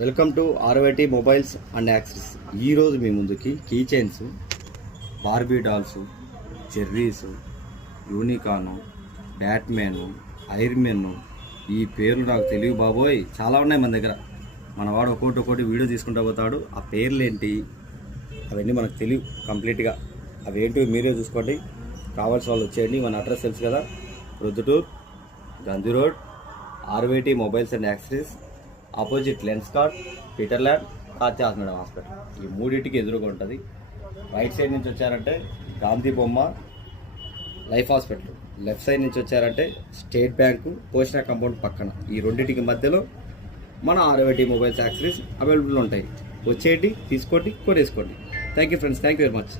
Welcome to RYT mobiles and accessories. ఈరోజు మీ ముందుకి key chains, Barbie dolls, cherries, unicorn, Batman, Ironman, ఈ పేర్లు నాకు తెలియదు బాబోయ్, చాలా ఉన్నాయి మన దగ్గర. మనవాడు ఒక్కొక్కటి వీడియో తీసుకుంటూ పోతాడు. ఆ పేర్లు ఏంటి అవన్నీ మనకు తెలియదు కంప్లీట్గా. అవేంటివి మీరే చూసుకోండి. కావాల్సిన వాళ్ళు వచ్చేయండి. మన అడ్రస్ తెలుసు కదా, Proddatur, Gandhi road, RYT mobiles and accessories, opposite Lenskart, Peter land, కాత్యాస్ మేడం హాస్పిటల్. ఈ మూడింటికి ఎదురుగా ఉంటుంది. రైట్ సైడ్ నుంచి వచ్చారంటే గాంధీ బొమ్మ లైఫ్ హాస్పిటల్, లెఫ్ట్ సైడ్ నుంచి వచ్చారంటే స్టేట్ బ్యాంకు పోషణ కాంపౌండ్ పక్కన. ఈ రెండింటికి మధ్యలో మన ఆర్వైటీ మొబైల్స్ యాక్సెసరీస్ అవైలబుల్ ఉంటాయి. వచ్చేయండి, తీసుకోండి, కొనేసుకోండి. Thank you friends, thank you very much.